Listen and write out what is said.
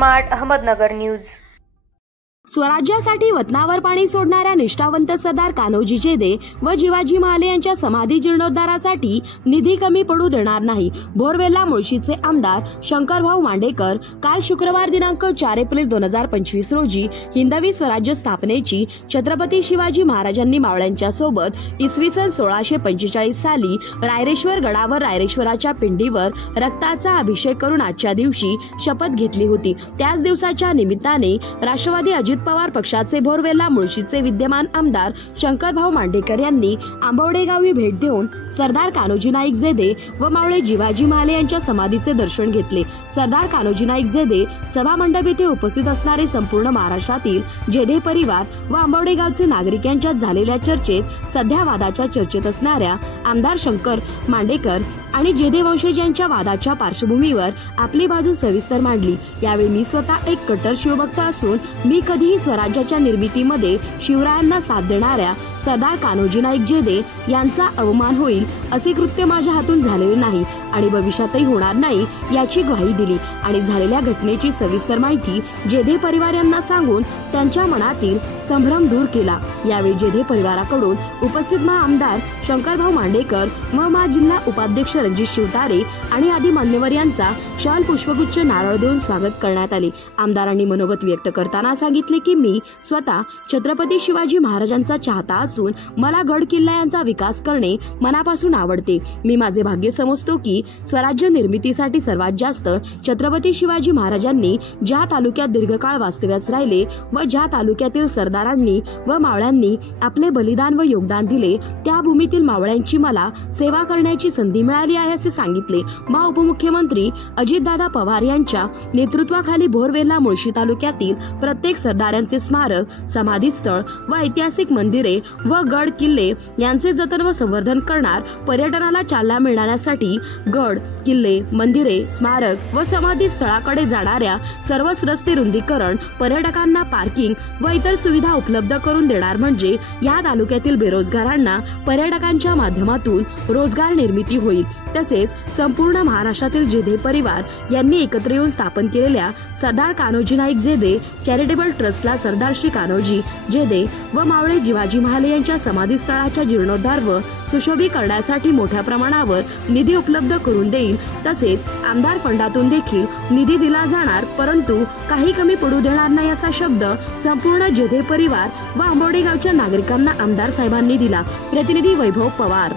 Smart Ahmednagar news. स्वराज्यासाठी वतनावर पाणी सोडणाऱ्या निष्ठावंत सरदार कान्होजी जेधे व जिवाजी महाले यांच्या समाधी जीर्णोद्धारासाठी निधी कमी पडू देणार नाही। बोरवेल्ला मुळशीचे आमदार शंकरभाऊ मांडेकर काल शुक्रवार दिनांक 4 एप्रिल 2025 रोजी हिंदवी स्वराज्य स्थापनेची छत्रपती शिवाजी महाराजांनी मावळ्यांच्या सोबत इसवी सन 1645 साली रायरेश्वर गडावर रायरेश्वराच्या पिंडीवर रक्ताचा अभिषेक करून आजच्या दिवशी शपथ घेतली होती। त्याच दिवसाच्या निमित्ताने राष्ट्रवादी अजित पवार पक्षाचे बोरवेल्ला मुळशीचे विद्यमान आमदार शंकरभाऊ मांडेकर यांनी आंबवडे गावी भेट देऊन सरदार कान्होजी नाईक जेधे व मावळे जिवाजी महाले यांच्या समाधीचे दर्शन घेतले। सरदार कान्होजी नाईक जेधे सभा मंडप येथे उपस्थित असणारे संपूर्ण महाराष्ट्रातील जेधे परिवार व आंबवडे गावचे नागरिक यांच्यात झालेल्या चर्चेत सध्या वादाच्या चर्चेत असणाऱ्या आमदार शंकर मांडेकर आणि जेधे वंशजांच्या वादाच्या पार्श्वभूमीवर आपली बाजू सविस्तर मांडली। यावेळी मी स्वतः एक कट्टर शिवभक्त असून मी कधीही स्वराज्याच्या निर्मितीमध्ये शिवरायांना साथ देणाऱ्या सरदार कान्होजी नाईक जेधे यांचा अवमान होईल असे कृत्य माझ्या हातून झालेले नाही आणि भविष्यातही होणार नाही याची ग्वाही दिली आणि झालेल्या घटनेची सविस्तर माहिती जेधे परिवार यांना सांगून त्यांच्या मनातील संभ्रम दूर केला। यावेळी जेधे परिवाराकडून उपस्थित आमदार शंकरभाऊ मांडेकर व जिल्हा उपाध्यक्ष रणजित शिवतारे आणि आदी मान्यवर यांचा शाल पुष्पगुच्छ नारळ देऊन स्वागत करण्यात आले। आमदारांनी मनोगत व्यक्त करताना सांगितले की मी स्वतः छत्रपती शिवाजी महाराजांचा चाहता असून मला गड किल्ला यांचा विकास करणे मनापासून आवडते। मी माझे भाग्य समजतो की स्वराज्य निर्मितीसाठी सर्वात जास्त छत्रपती शिवाजी महाराजांनी ज्या तालुक्यात दीर्घकाळ वास्तव्यास राहिले व ज्या तालुक्यातील सरदारांनी व मावळ्यांनी आपले बलिदान व योगदान दिले त्या भूमीतील मावळ्यांची मला सेवा करण्याची संधी मिळाली आहे असे सांगितले। उपमुख्यमंत्री अजितदादा पवार यांच्या नेतृत्वाखाली बोरवेल्ला मुळशी तालुक्यातील प्रत्येक सरदारांचे स्मारक, समाधीस्थळ व ऐतिहासिक मंदिरे व गड किल्ले यांचे जतन व संवर्धन करणार पर्यटनाला चालना मिळण्यासाठी गड किल्ले, मंदिरे, स्मारक व समाधी स्थळाकडे जाणाऱ्या सर्वच रस्ते रुंदीकरण, पर्यटकांना पार्किंग व इतर सुविधा उपलब्ध करून देणार म्हणजे या तालुक्यातील बेरोजगारांना पर्यटकांच्या माध्यमातून रोजगार निर्मिती होईल। तसेच संपूर्ण महाराष्ट्रातील जेधे परिवार यांनी एकत्र येऊन स्थापन केलेल्या सरदार कान्होजी नाईक जेधे चॅरिटेबल ट्रस्टला सरदार श्री कान्होजी जेधे व मावळे जिवाजी महाले यांच्या समाधी स्थळाच्या जीर्णोद्धार व सुशोभीकरणासाठी मोठ्या प्रमाणावर निधी उपलब्ध करून देईल। तसेच आमदार फंडातून देखील निधी दिला जाणार, परंतु काही कमी पडू देणार नाही असा शब्द संपूर्ण जेधे परिवार व आंबवडे गावच्या नागरिकांना आमदार साहेबांनी दिला। प्रतिनिधी वैभव पवार।